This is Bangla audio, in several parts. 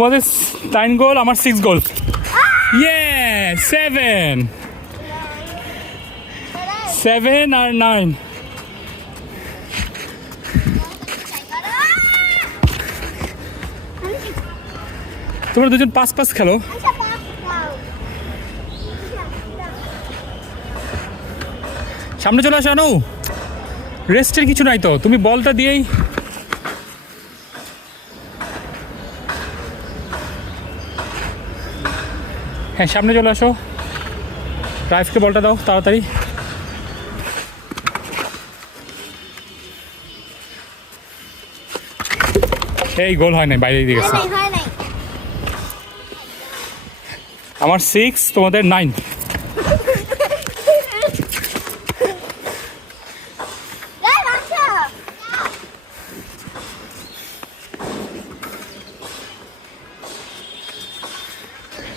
তোমাদের 9 গোল, আমার 6 গোল। ইয়ে 7 আর 9। তোমরা দুজন 5-5 খেলো। সামনে চলে আসো। আনো, রেস্টের কিছু নাই তো, তুমি বলটা দিয়েই। হ্যাঁ, সামনে চলে আসো। রাইফকে বলটা দাও তাড়াতাড়ি। এই গোল হয় নাই, বাইরে দিয়ে গেছে। আমার 6, তোমাদের 9।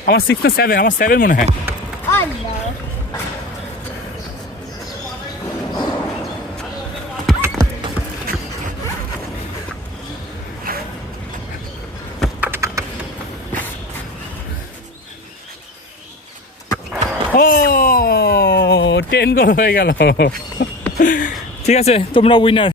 আমার 6 না 7, আমার 7 মনে হয়। ও 10 গোল হয়ে গেল। ঠিক আছে, তোমরা উইনার।